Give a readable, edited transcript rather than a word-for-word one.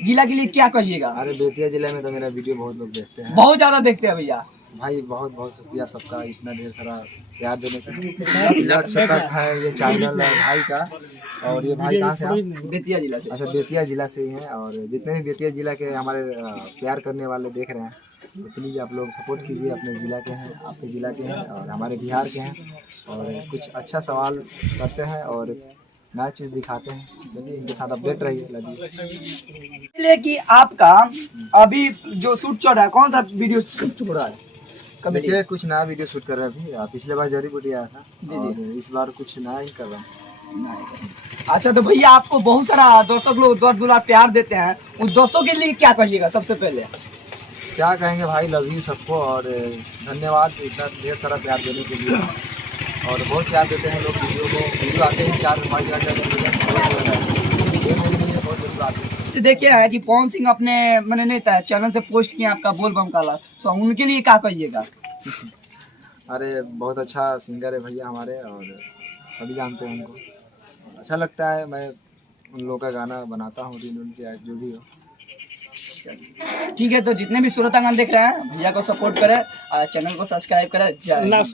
जिला के लिए क्या कहिएगा? अरे बेतिया जिले में तो मेरा वीडियो बहुत लोग देखते हैं, बहुत ज्यादा देखते हैं भैया। भाई बहुत बहुत शुक्रिया सबका, इतना ढेर सारा प्यार देने का है। ये चैनल है भाई का, और ये भाई कहाँ से आप? बेतिया जिला से। अच्छा, बेतिया जिला से ही हैं। और जितने भी बेतिया जिला के हमारे प्यार करने वाले देख रहे हैं, तो प्लीज़ आप लोग सपोर्ट कीजिए। अपने ज़िला के हैं, आपके ज़िला के हैं और हमारे बिहार के हैं, और कुछ अच्छा सवाल करते हैं और नया चीज़ दिखाते हैं। चलिए इनके साथ अपडेट रहिए। लगिए इसलिए कि आपका अभी जो शूट चल रहा है, कौन सा वीडियो शूट हो रहा है? देखिए कुछ नया वीडियो शूट कर रहे हैं अभी। पिछले बार जड़ी बूटी आया था जी। और इस बार कुछ नया ही कर रहा हूँ। अच्छा, तो भैया आपको बहुत सारा दर्शक लोग दौर दुलार प्यार देते हैं, उन दर्शकों के लिए क्या कहिएगा? सबसे पहले क्या कहेंगे भाई, लव यू सबको, और धन्यवाद इतना ढेर सारा प्यार देने के लिए। और बहुत प्यार देते हैं लोग वीडियो आते हैं 4-5 घंटे बहुत जरूर आते हैं। तो देखिए है कि पवन सिंह अपने मैंने नहीं था चैनल से पोस्ट किया आपका बोल बम काला, सो उनके लिए क्या कहिएगा? अरे बहुत अच्छा सिंगर है भैया हमारे, और सभी जानते हैं उनको। अच्छा लगता है, मैं उन लोगों का गाना बनाता हूँ, जो भी हो। ठीक है, तो जितने भी श्रोतागण देख रहे हैं भैया को सपोर्ट करें, चैनल को सब्सक्राइब करें। जय हिंद।